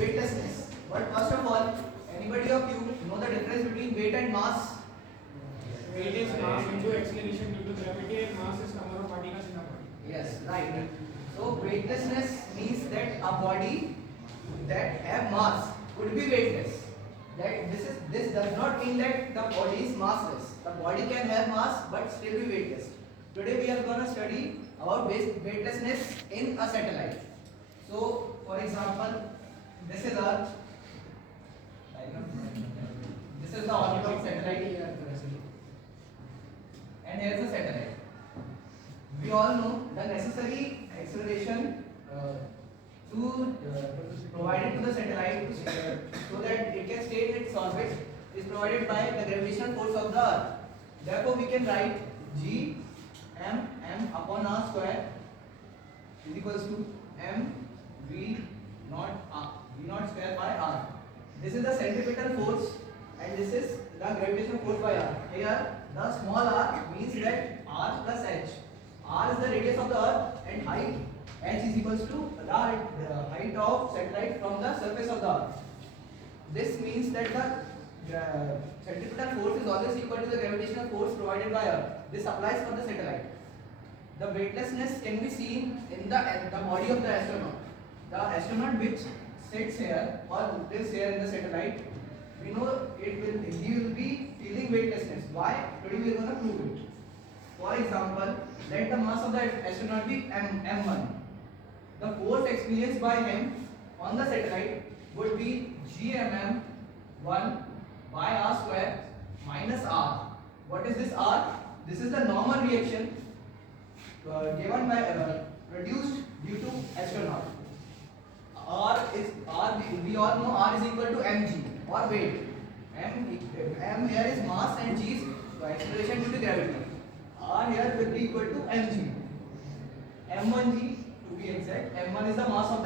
weightlessness. But first of all, anybody of you know the difference between weight and mass? Weight is mass into acceleration due to gravity, and mass is number of particles in a body. Yes, right. So weightlessness means that a body that have mass could be weightless. That this does not mean that the body is massless. The body can have mass but still be weightless. Today we are going to study about weightlessness in a satellite. So for example, this is Earth. This is the orbit of satellite, and here is the satellite. We all know the necessary acceleration provided to the satellite so that it can stay in its orbit is provided by the gravitational force of the Earth. Therefore, we can write G m upon r square is equals to m v naught square by r. This is the centripetal force and this is the gravitational force by r. Here, the small r means that r plus h. R is the radius of the Earth and height h is equals to the height of satellite from the surface of the Earth. This means that the centripetal force is always equal to the gravitational force provided by Earth. This applies for the satellite. The weightlessness can be seen in the body of the astronaut. The astronaut which sits here or lives here in the satellite, we know he will be feeling weightlessness. Why? Today we are going to prove it. For example, let the mass of the astronaut be m1. The force experienced by him on the satellite would be gmm1 by r square minus r. What is this r? This is the normal reaction given by produced due to astronaut. We all know r is equal to mg or weight. M here is mass and g is acceleration due to gravity. R here will be equal to mg. M1g to be exact. M1 is the mass of the